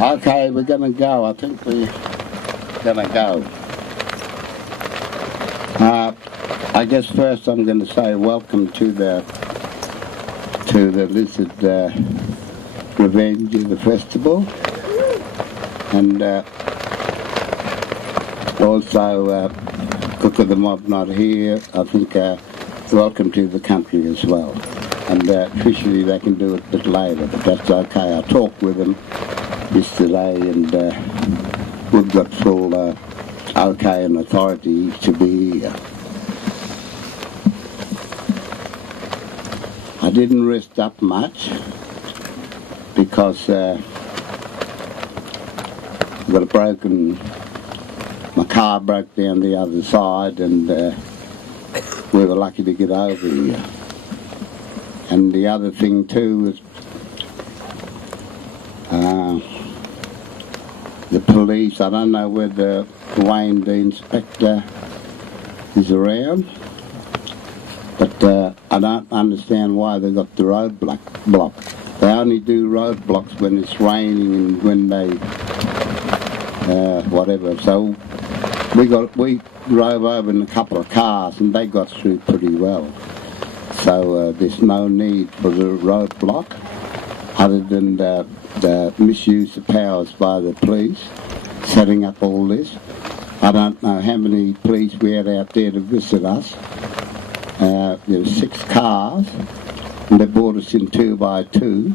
Okay, we're going to go. I think we're going to go. I guess first I'm going to say welcome to the Lizard Revenge, the festival, and also Cook of the Mob not here. I think welcome to the country as well. And officially they can do it a bit later, but that's okay. I talked with them yesterday and we've got full okay and authority to be here. I didn't rest up much because I got a broken, my car broke down the other side and we were lucky to get over here. And the other thing too was the police. I don't know whether Wayne the inspector is around, but I don't understand why they got the roadblock. They only do roadblocks when it's raining and when they whatever. So we drove over in a couple of cars and they got through pretty well. So there's no need for the roadblock other than the misuse of powers by the police setting up all this. I don't know how many police we had out there to visit us. There were 6 cars and they brought us in 2 by 2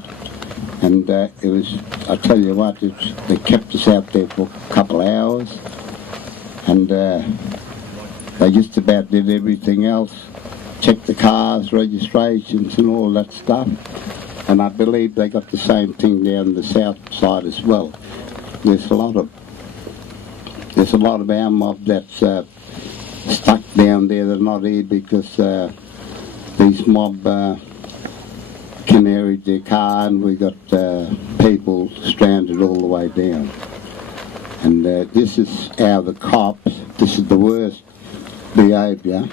and it was, I tell you what, they kept us out there for a couple of hours and they just about did everything else. Checked the cars, registrations and all that stuff. And I believe they got the same thing down the south side as well. There's a lot of our mob that's stuck down there. They're not here because these mob canaried their car and we got people stranded all the way down. And this is how the cops, this is the worst behaviour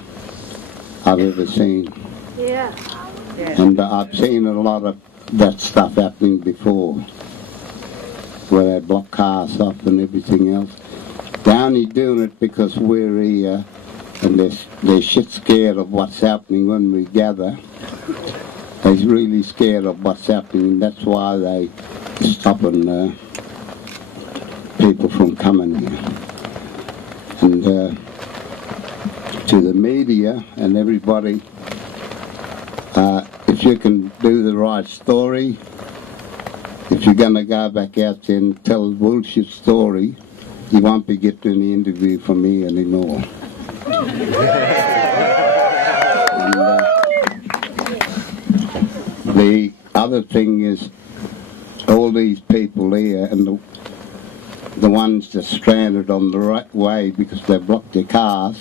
I've ever seen. Yeah. And I've seen a lot of that stuff happening before, where they block cars off and everything else. They're only doing it because we're here and they're shit scared of what's happening when we gather. They're really scared of what's happening and that's why they stopping people from coming here. And to the media and everybody, if you can do the right story, if you're going to go back out there and tell a bullshit story, you won't be getting any interview from me anymore. And, the other thing is, all these people here and the ones that stranded on the right way because they blocked their cars,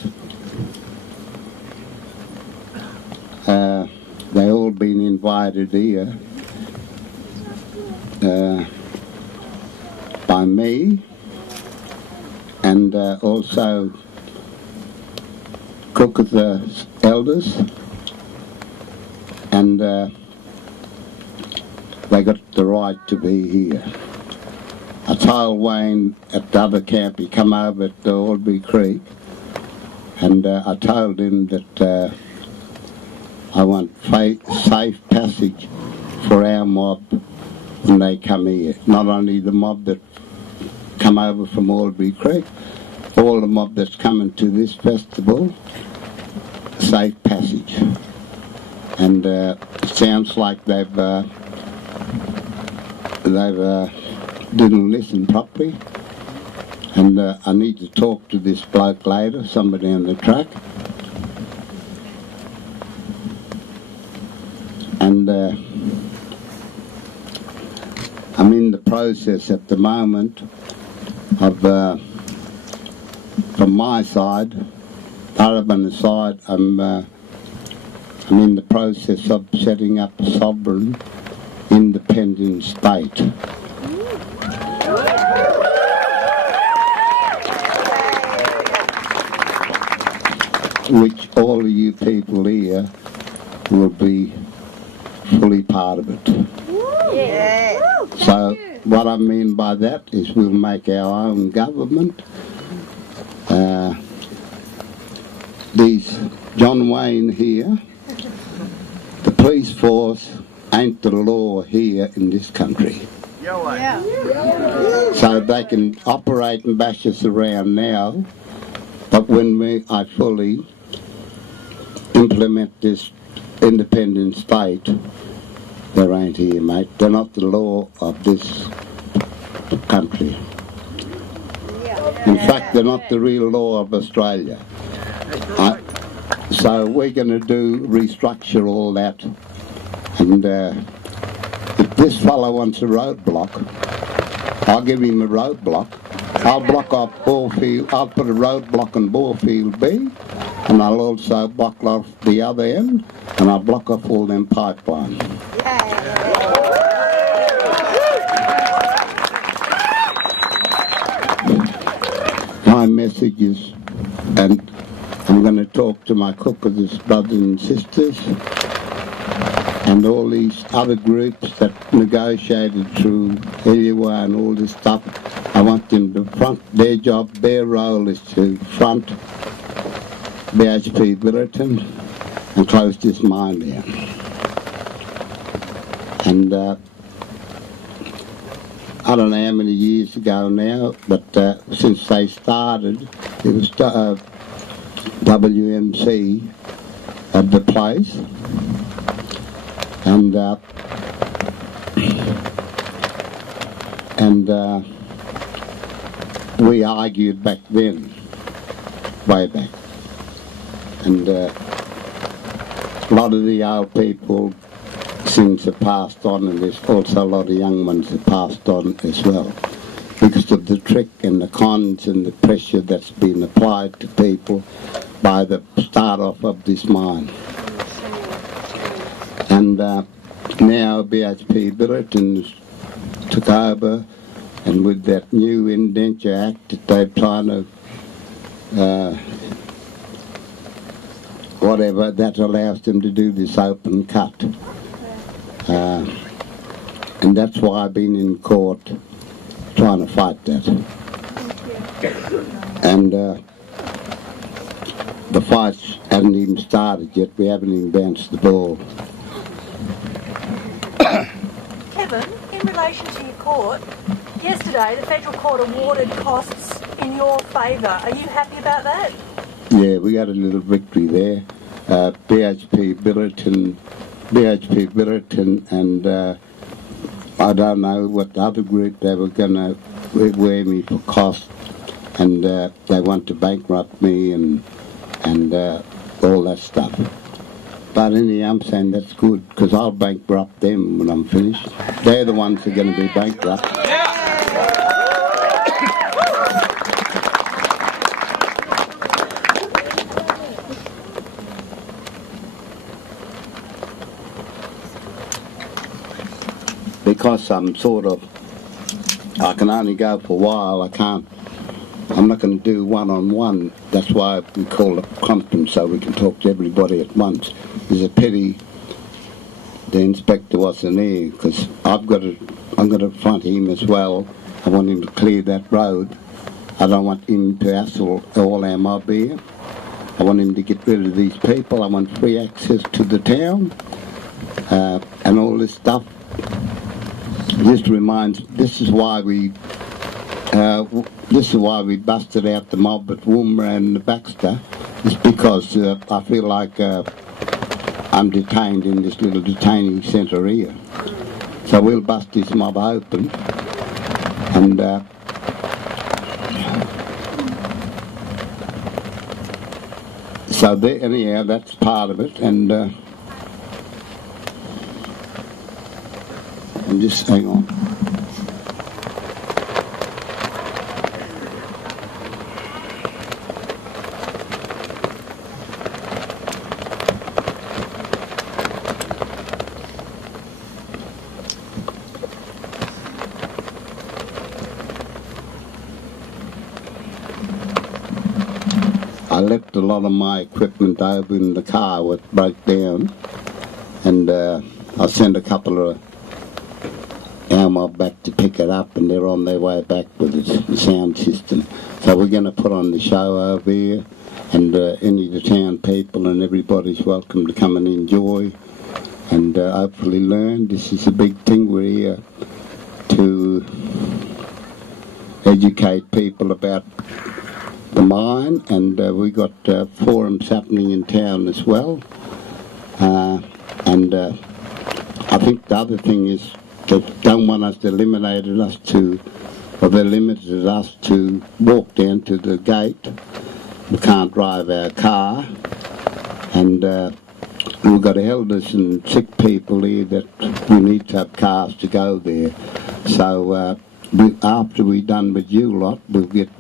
they all been invited here by me and also Cook of the elders, and they got the right to be here. I told Wayne at the other camp, he come over to Albury Creek, and I told him that I want safe passage for our mob when they come here. Not only the mob that come over from Albury Creek, all the mob that's coming to this festival, safe passage. And it sounds like they've didn't listen properly. And I need to talk to this bloke later, somebody on the track. And I'm in the process at the moment of, from my side, Taliban side, I'm in the process of setting up a sovereign, independent state. Which all of you people here will be fully part of it. Yeah. So what I mean by that is we'll make our own government. These John Wayne here, the police force ain't the law here in this country. Yeah. So they can operate and bash us around now, but when I fully implement this independent state, they ain't here, mate. They're not the law of this country. In fact, they're not the real law of Australia. So we're going to restructure all that, and if this fellow wants a roadblock, I'll give him a roadblock. I'll block off Borefield. I'll put a roadblock on Borefield B, and I'll also block off the other end, and I'll block off all them pipelines. My message is, and I'm going to talk to my cookers, brothers and sisters, and all these other groups that negotiated through LUA and all this stuff. I want them to front their job. Their role is to front BHP Billiton and close this mine down. And I don't know how many years ago now, but since they started, it was WMC at the place, and we argued back then, way back, and a lot of the old people since have passed on, and there's also a lot of young ones have passed on as well, because of the trick and the cons and the pressure that's been applied to people by the start off of this mine. And now BHP Billiton took over, and with that new Indenture Act that they're trying to whatever, that allows them to do this open cut. And that's why I've been in court trying to fight that. And the fight hasn't even started yet. We haven't even bounced the ball. Kevin, in relation to your court, yesterday the federal court awarded costs in your favour. Are you happy about that? Yeah, we got a little victory there. BHP Billiton and I don't know what other group they were going to wear me for cost, and they want to bankrupt me and all that stuff. But anyhow, I'm saying that's good, because I'll bankrupt them when I'm finished. They're the ones who are going to be bankrupt. Because I'm I can only go for a while, I'm not going to do one-on-one. That's why we call it conference, so we can talk to everybody at once. It's a pity the inspector wasn't there, because I'm going to front him as well. I want him to clear that road. I don't want him to hassle all our mob here. I want him to get rid of these people. I want free access to the town and all this stuff. This is why we busted out the mob at Woomera and Baxter. It's because I feel like I'm detained in this little detaining centre here. So we'll bust this mob open, and so there, anyhow, that's part of it. And just hang on. I left a lot of my equipment over in the car when it broke down, and I sent a couple of our mob back to pick it up, and they're on their way back with the sound system. So we're going to put on the show over here, and any of the town people and everybody's welcome to come and enjoy and hopefully learn. This is a big thing. We're here to educate people about the mine, and we got forums happening in town as well. And I think the other thing is they don't want us to limit us to, or they limited us to walk down to the gate. We can't drive our car, and we've got elders and sick people here that we need to have cars to go there. So after we're done with you lot, we'll get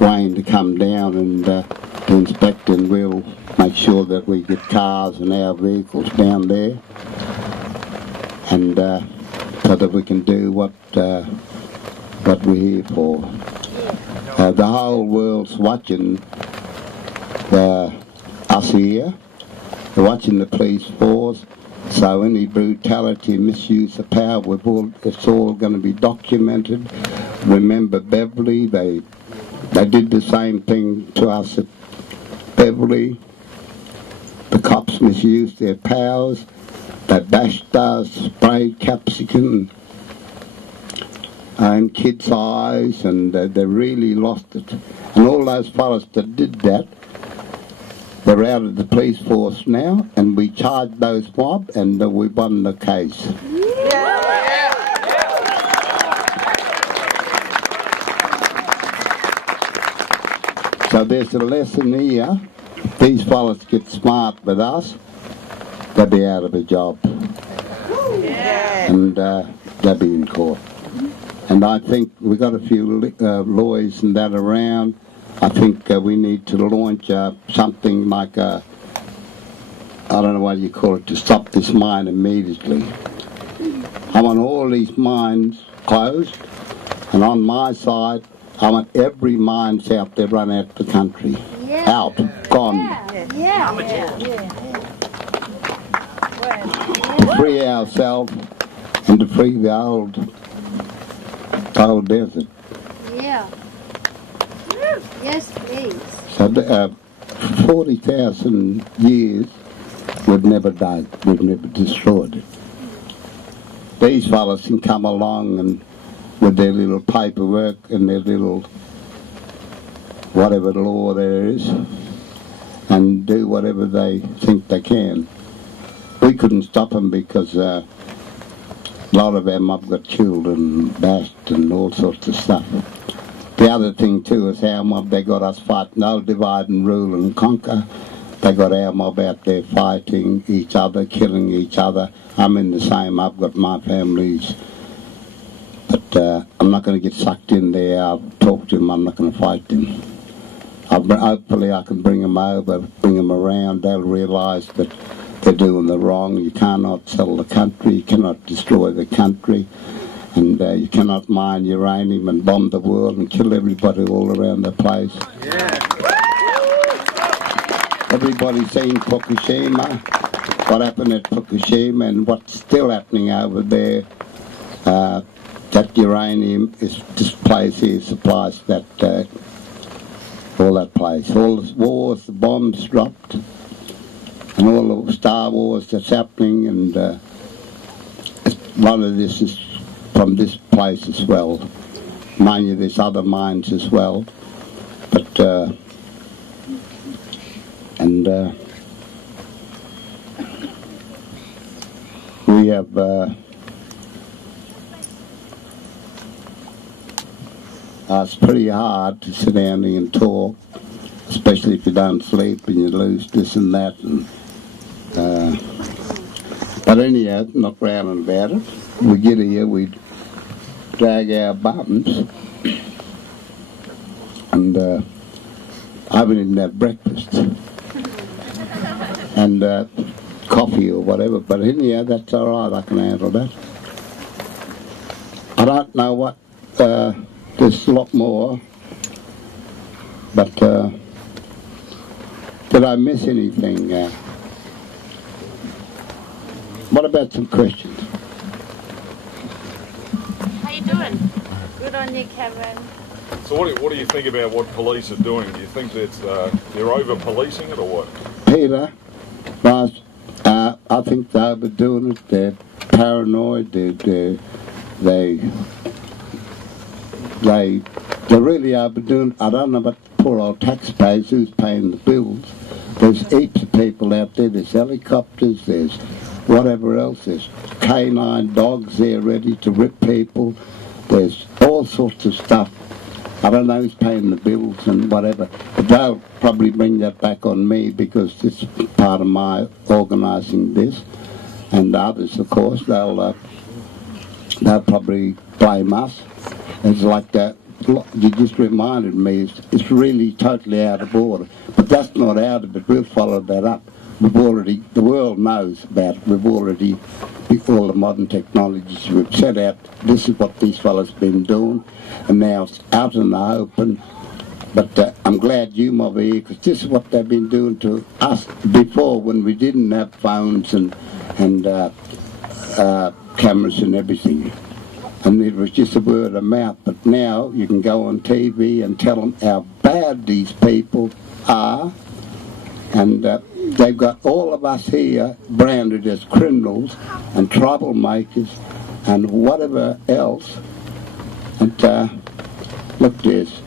Wayne to come down and to inspect, and we'll make sure that we get cars and our vehicles down there, and so that we can do what we're here for. The whole world's watching us here. They're watching the police force. So any brutality, misuse of power, it's all going to be documented. Remember Beverly, they did the same thing to us at Beverly. The cops misused their powers. They bashed us, sprayed capsicum in kids' eyes, and they really lost it. And all those fellas that did that, they're out of the police force now, and we charged those mob, and we won the case. So there's a lesson here. These fellas get smart with us, they'll be out of a job. And they'll be in court. And I think we've got a few lawyers and that around. I think we need to launch something like I don't know what you call it, to stop this mine immediately. I want all these mines closed, and on my side, I want every mine out there run out of the country. Out, gone. To free ourselves and to free the old desert. Yes, please. So 40,000 years we've never died, we've never destroyed it. These fellas can come along and with their little paperwork and their little whatever law there is, and do whatever they think they can. We couldn't stop them because a lot of them have got killed and bashed and all sorts of stuff. The other thing too is our mob, they got us fighting, they'll divide and rule and conquer. They got our mob out there fighting each other, killing each other. I'm in the same, I've got my families. But I'm not going to get sucked in there. I'll talk to them, I'm not going to fight them. Hopefully I can bring them over, bring them around. They'll realise that they're doing the wrong. You cannot sell the country, you cannot destroy the country, and you cannot mine uranium and bomb the world and kill everybody all around the place. Everybody's seen Fukushima, what happened at Fukushima and what's still happening over there. That uranium is, this place here supplies that, all that place. All the wars, the bombs dropped, and all the Star Wars that's happening, and a lot of this is from this place as well. Mind you, there's other mines as well, but we have it's pretty hard to sit down here and talk, especially if you don't sleep and you lose this and that. And, but anyhow, not growling about it. We get here, we drag our buttons, and I haven't even had breakfast and coffee or whatever. But anyhow, that's all right. I can handle that. I don't know what. There's a lot more, but did I miss anything? What about some questions? Good on you, Kevin. So what do you think about what police are doing? Do you think that they're over-policing it or what? Peter, Buzz, I think they're overdoing it. They're paranoid. They really overdoing it. I don't know about the poor old taxpayers who's paying the bills. There's heaps of people out there. There's helicopters. There's whatever else. There's canine dogs there ready to rip people. There's all sorts of stuff. I don't know who's paying the bills and whatever, but they'll probably bring that back on me because it's part of my organising this, and others, of course, they'll probably blame us. It's like that. You just reminded me. It's really totally out of order, but that's not out of it. We'll follow that up. The world knows about it. We've already, with all the modern technologies, we've set out, this is what these fellas have been doing, and now it's out in the open. But I'm glad you mob are here, because this is what they've been doing to us before, when we didn't have phones and cameras and everything. And it was just a word of mouth, but now you can go on TV and tell them how bad these people are, and they've got all of us here branded as criminals and troublemakers and whatever else. And look, there's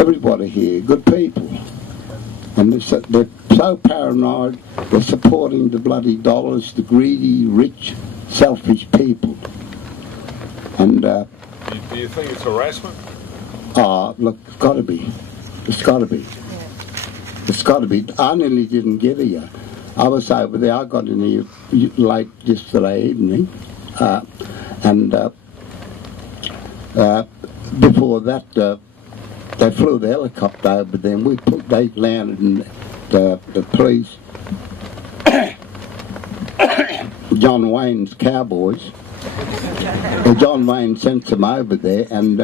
everybody here, good people. And they're so paranoid, they're supporting the bloody dollars, the greedy, rich, selfish people. And Do you think it's harassment? Oh, look, it's got to be. It's got to be. It's got to be. I nearly didn't get here. I was over there. I got in here late yesterday evening, and before that, they flew the helicopter over there. And they landed, and the police, John Wayne's Cowboys. John Wayne sent them over there, and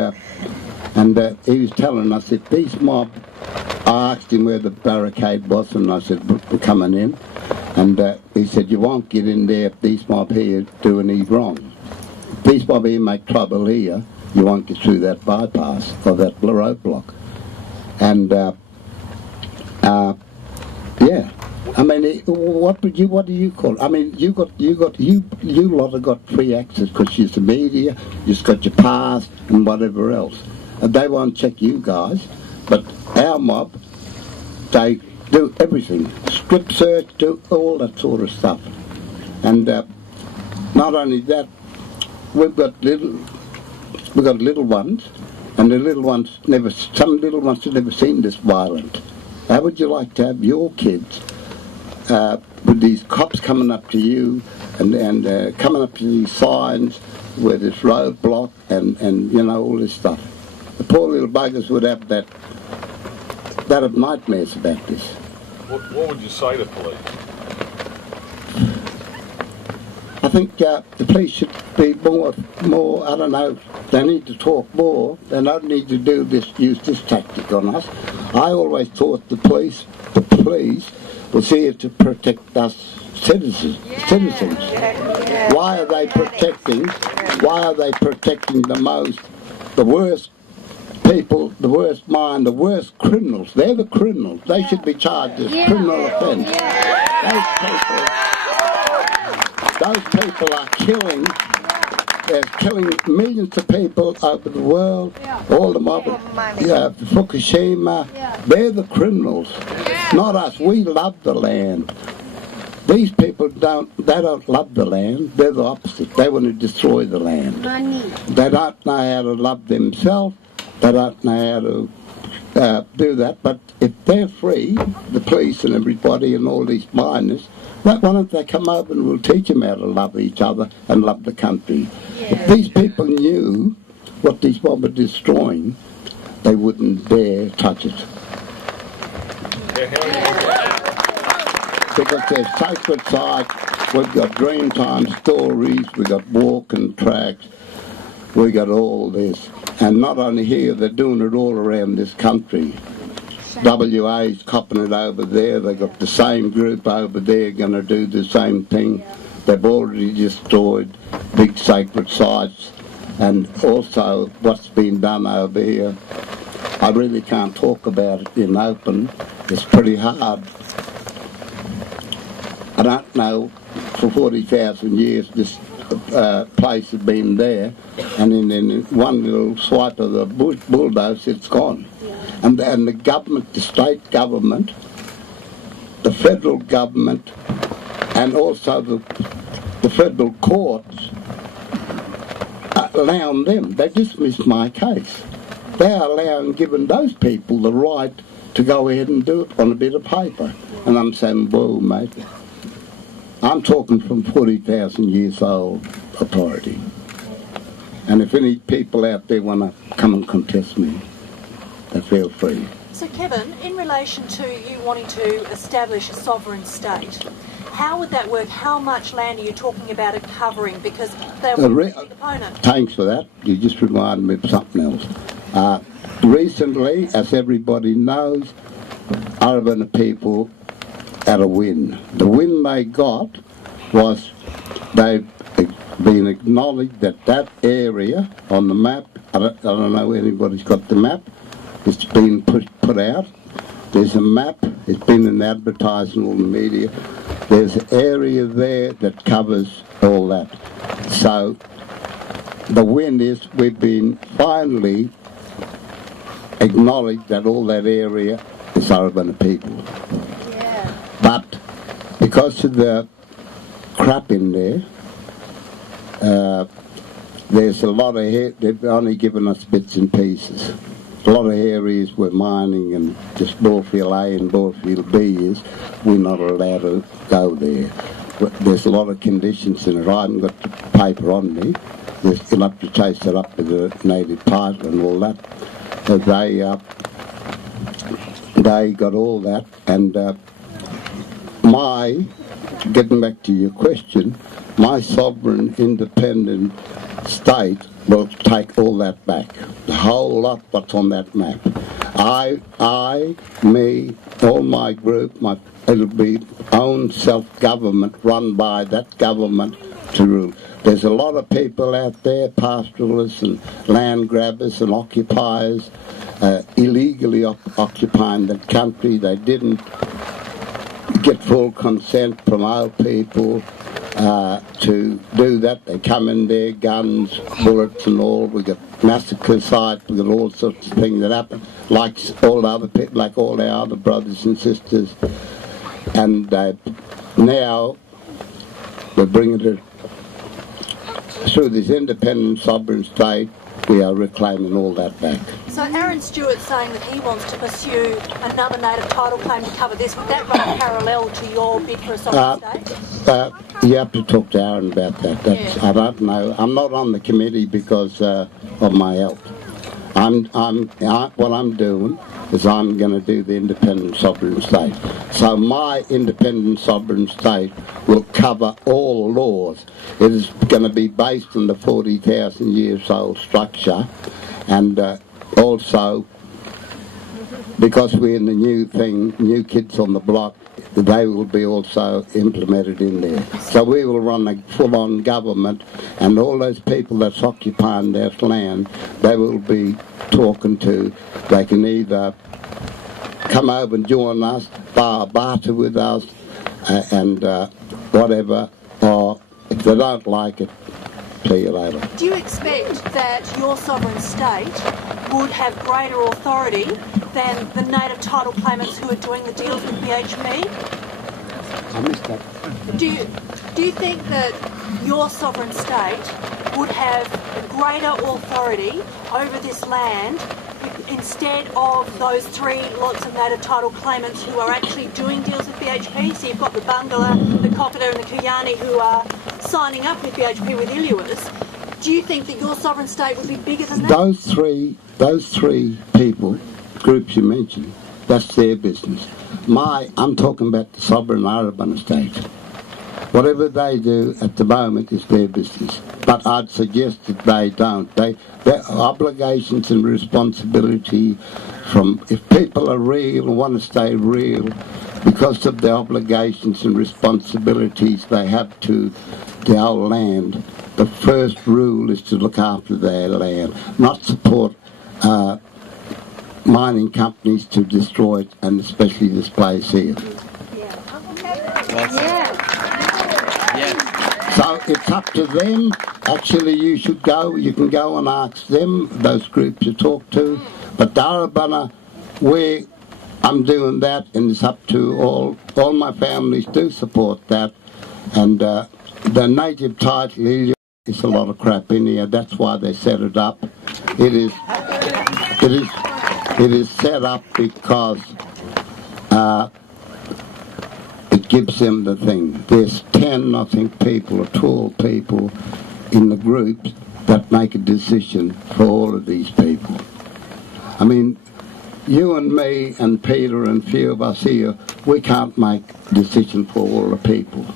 he was telling us if these mob. I asked him where the barricade was, and I said, we're coming in. And he said, you won't get in there if these mob here do any wrong. If these mob here make trouble here, you won't get through that bypass or that roadblock. And, yeah. I mean, what do you call it? I mean, you lot have got free access because you're the media, you've got your pass and whatever else. And they won't check you guys. But our mob, they do everything. Strip search, do all that sort of stuff. And not only that, we've got little ones, and the little ones some little ones have never seen this violent. How would you like to have your kids with these cops coming up to you and coming up to these signs where there's roadblock and you know, all this stuff? The poor little buggers would have that have nightmares about this. What would you say to police? I think the police should be more, I don't know, they need to talk more. They don't need to use this tactic on us. I always thought the police was here to protect us citizens. Why are they protecting the worst people, the worst mind, the worst criminals? They're the criminals. They should be charged as criminal offence. Those people are killing. They're killing millions of people over the world. All the mob, Fukushima. They're the criminals, not us. We love the land. These people don't love the land. They're the opposite. They want to destroy the land. They don't know how to love themselves. They don't know how to do that. But if they're free, the police and everybody and all these miners, why don't they come over and we'll teach them how to love each other and love the country? If these people knew what these mob are destroying, they wouldn't dare touch it. Because they're sacred sites. We've got Dreamtime stories, we've got walking tracks, we've got all this. And not only here, they're doing it all around this country. WA's copping it over there. They've got the same group over there going to do the same thing. They've already destroyed big sacred sites and also what's been done over here. I really can't talk about it in open. It's pretty hard. I don't know, for 40,000 years this place has been there, and in one little swipe of the bulldozer it's gone. And the government, the state government, the federal government, and also the federal courts allowing them. They dismissed my case. They are allowing, giving those people the right to go ahead and do it on a bit of paper. And I'm saying, whoa, mate. I'm talking from 40,000 years old authority. And if any people out there want to come and contest me, they feel free. So Kevin, in relation to you wanting to establish a sovereign state, how would that work? How much land are you talking about it covering? Because they were a big opponent. Thanks for that. You just reminded me of something else. Recently, as everybody knows, Arabana people had a win. The win they got was they've been acknowledged that that area on the map, I don't know if anybody's got the map, it's been put out. There's a map, it's been in advertising all the media. There's an area there that covers all that. So the win is we've been finally acknowledged that all that area is Arabana people. Yeah. But because of the crap in there, there's a lot of they've only given us bits and pieces. A lot of areas where mining and just Borefield A and Borefield B is, we're not allowed to go there. There's a lot of conditions in it. I haven't got the paper on me. You'll have to chase it up with the native title and all that. They got all that, and getting back to your question, my sovereign independent state will take all that back. The whole lot what's on that map. Me, all my group, it'll be own self-government run by that government to rule. There's a lot of people out there, pastoralists and land grabbers and occupiers, illegally occupying the country. They didn't get full consent from our people to do that. They come in there, guns, bullets and all. We got massacre sites, we got all sorts of things that happen, like all other people, like all our other brothers and sisters. And now we're bringing it through this independent sovereign state. We are reclaiming all that back. So Aaron Stewart's saying that he wants to pursue another native title claim to cover this. Would that run parallel to your bid for a sovereign state? You have to talk to Aaron about that. Yeah. I don't know. I'm not on the committee because of my health. What I'm doing is I'm going to do the independent sovereign state. So my independent sovereign state will cover all laws. It is going to be based on the 40,000 years old structure, and also because we're in the new thing, new kids on the block, they will be also implemented in there. So we will run a full-on government, and all those people that's occupying that land, they will be talking to. They can either come over and join us, barter with us, and whatever, or if they don't like it, see you later. Do you expect that your sovereign state would have greater authority than the native title claimants who are doing the deals with BHP? I missed that. Do you think that your sovereign state would have greater authority over this land instead of those three lots of native title claimants who are actually doing deals with BHP? So you've got the Bungala, the Kokata and the Kuyani who are signing up with BHP with Iluwas. Do you think that your sovereign state would be bigger than that? Those three people, groups you mentioned, that's their business. I'm talking about the sovereign Arabana state. Whatever they do at the moment is their business. But I'd suggest that they don't. Their obligations and responsibility if people are real and want to stay real, because of the obligations and responsibilities they have to the whole land, the first rule is to look after their land, not support mining companies to destroy it, and especially this place here. So it's up to them. Actually, you should go. You can go and ask them, those groups you talk to. But Darabana, where I'm doing that, and it's up to all my families do support that. And the native title is a lot of crap in here. That's why they set it up. It is set up because it gives them the thing. There's 10, I think, people or 12 people in the group that make a decision for all of these people. I mean, you and me and Peter and a few of us here, we can't make a decision for all the people.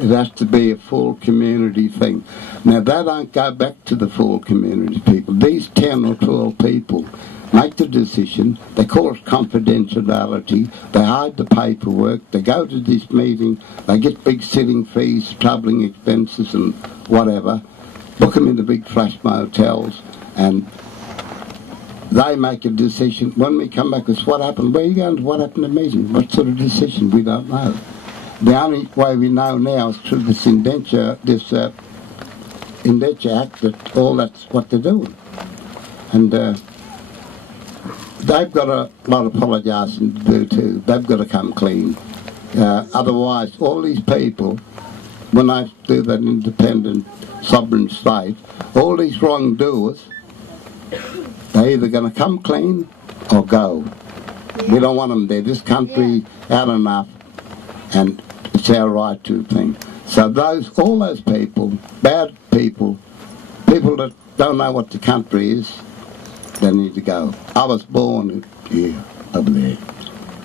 It has to be a full community thing. Now, they don't go back to the full community people. These 10 or 12 people make the decision. They call it confidentiality. They hide the paperwork. They go to this meeting. They get big sitting fees, travelling expenses and whatever. Book them in the big flash motels, and they make a decision. When we come back, it's what happened. Where are you going to? What happened to the meeting? What sort of decision? We don't know. The only way we know now is through this indenture act, that all that's what they're doing. And they've got a lot of apologising to do too. They've got to come clean. Otherwise, all these people, when I do that independent sovereign state, all these wrongdoers, they're either going to come clean or go. We don't want them there. This country had enough, and it's our right to think. So all those people, bad people, people that don't know what the country is, they need to go. I was born here, over there.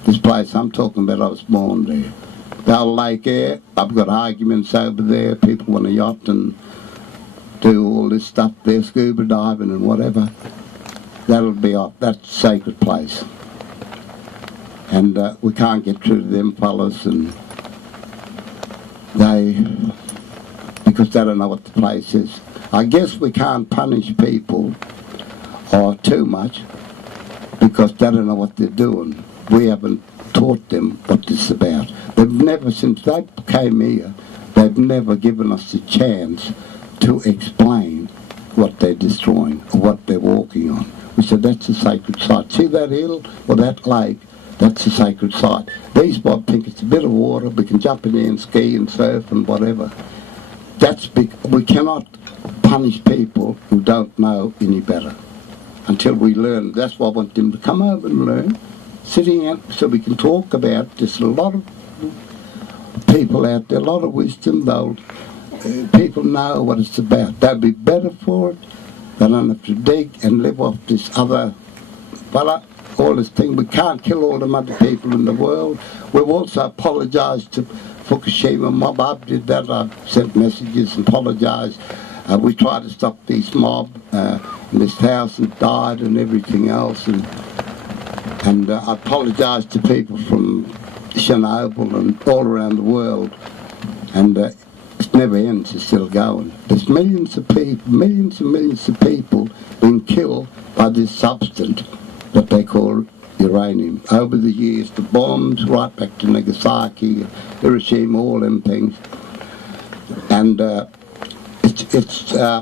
This place I'm talking about, I was born there. The old lake here, I've got arguments over there. People want a yacht and do all this stuff there, scuba diving and whatever. That'll be off. That's a sacred place. And we can't get through to them fellas, and because they don't know what the place is. I guess we can't punish people or too much because they don't know what they're doing. We haven't taught them what this is about. They've never, since they came here, they've never given us a chance to explain what they're destroying or what they're walking on. We said, that's a sacred site. See that hill or that lake? That's a sacred site. These Bob think it's a bit of water. We can jump in there and ski and surf and whatever. That's big. We cannot punish people who don't know any better until we learn. That's why I want them to come over and learn, sitting out so we can talk about. There's a lot of people out there, a lot of wisdom. People know what it's about. They'll be better for it. They don't have to dig and live off this other all this thing. We can't kill all the other people in the world. We've also apologised to Fukushima mob. I did that. I sent messages and apologised. We tried to stop this mob, and there's thousands died and everything else. And I apologised to people from Chernobyl and all around the world. And it never ends. It's still going. There's millions and millions of people being killed by this substance that they call uranium. Over the years, the bombs right back to Nagasaki, Hiroshima, all them things. And it's a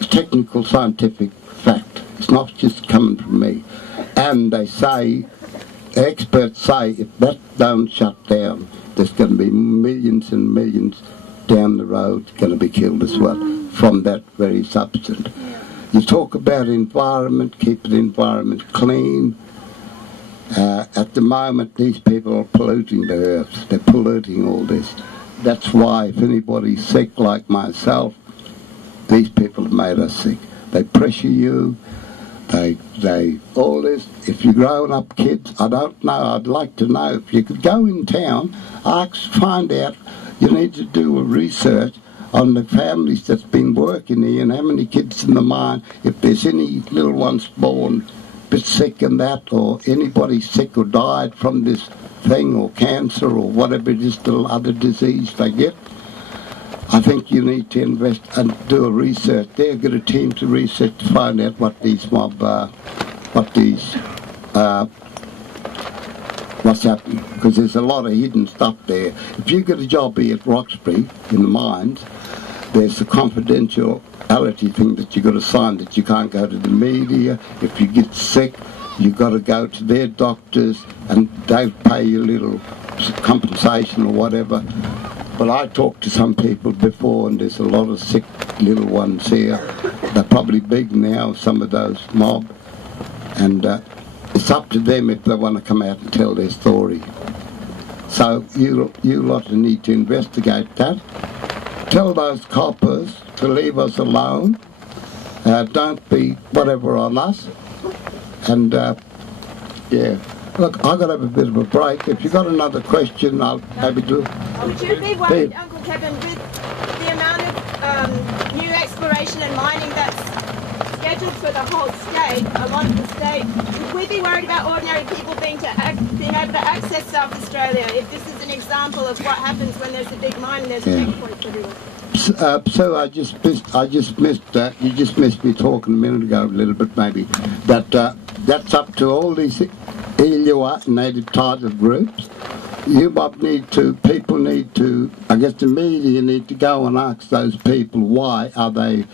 technical scientific fact. It's not just coming from me. And they say, experts say, if that don't shut down, there's going to be millions and millions down the road going to be killed as well from that very substance. You talk about environment, keep the environment clean. At the moment, these people are polluting the earth. They're polluting all this. That's why if anybody's sick like myself, these people have made us sick. They pressure you. They all this. If you're growing up kids, I don't know. I'd like to know if you could go in town, find out. You need to do a research on the families that's been working here and how many kids in the mine, if there's any little ones born a bit sick and that, or anybody sick or died from this thing, or cancer or whatever it is, the other disease they get. I think you need to invest and do a research there, get a team to research to find out what these what's happening, because there's a lot of hidden stuff there. If you get a job here at Roxbury in the mines, there's a confidentiality thing that you've got to sign, that you can't go to the media. If you get sick, you've got to go to their doctors and they pay you a little compensation or whatever. But I talked to some people before, and there's a lot of sick little ones here. They're probably big now, some of those mob, and it's up to them if they want to come out and tell their story. So you lot need to investigate that. Tell those coppers to leave us alone. Don't be whatever on us. And yeah, look, I've got to have a bit of a break. If you've got another question, I'll maybe do. Would you be worried, Uncle Kevin, with the amount of new exploration and mining that's scheduled for the whole state, a lot of the state? Would we be worried about ordinary people being able to access South Australia if this is an example of what happens when there's a big mine and there's checkpoints everywhere? So I just missed that. You just missed me talking a minute ago a little bit, maybe. That's up to all these Illawarra native title groups. People need to, I guess the media need to go and ask those people why are they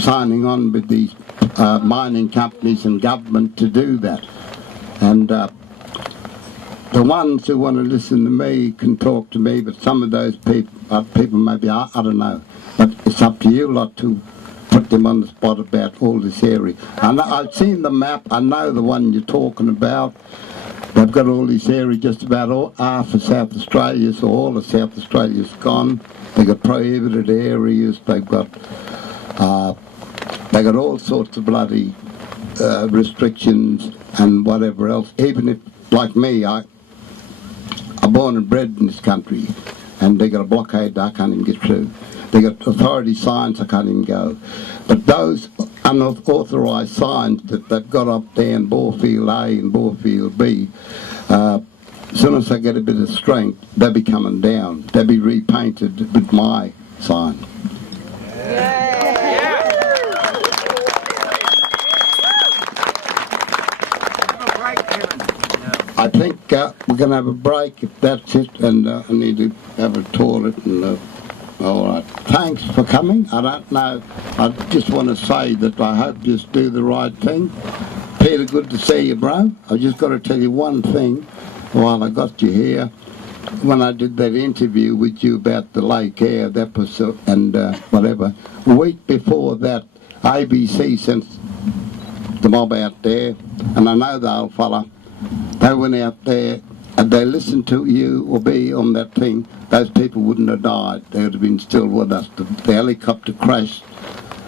signing on with these mining companies and government to do that. And the ones who want to listen to me can talk to me, but some of those people maybe, I don't know. But it's up to you lot to put them on the spot about all this area. I've seen the map, I know the one you're talking about. They've got all this area, just about half of South Australia, so all of South Australia's gone. They've got prohibited areas, they've got all sorts of bloody restrictions and whatever else. Even if, like me, I'm born and bred in this country, and they got a blockade, I can't even get through. They got authority signs, I can't even go. But those unauthorised signs that they've got up there in Borefield A and Borefield B, as soon as they get a bit of strength, they'll be coming down. They'll be repainted with my sign. I think we're going to have a break if that's it, and I need to have a toilet. And all right, thanks for coming. I don't know, I just want to say that I hope you just do the right thing. Peter, good to see you, bro. I've just got to tell you one thing while I got you here. When I did that interview with you about the Lake Air, that was and whatever, a week before that, ABC sent the mob out there, and I know the old fella. They went out there and they listened to you or me on that thing. Those people wouldn't have died. They would have been still with us. The helicopter crashed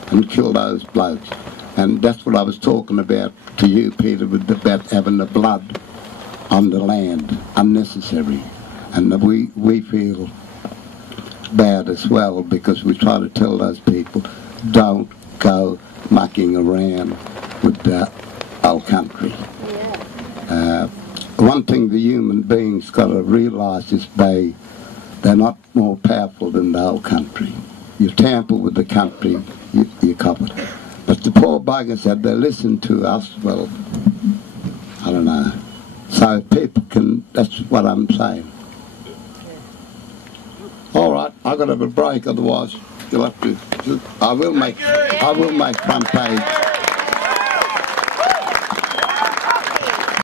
and killed those blokes. And that's what I was talking about to you, Peter, about having the blood on the land, unnecessary. And we feel bad as well, because we try to tell those people, don't go mucking around with the old country. One thing the human beings got to realise is they're not more powerful than the whole country. You tamper with the country, you cop it. But the poor buggers, had they listened to us, well, I don't know. So people can, that's what I'm saying. All right, I've got to have a break, otherwise you'll have to, I will make front page.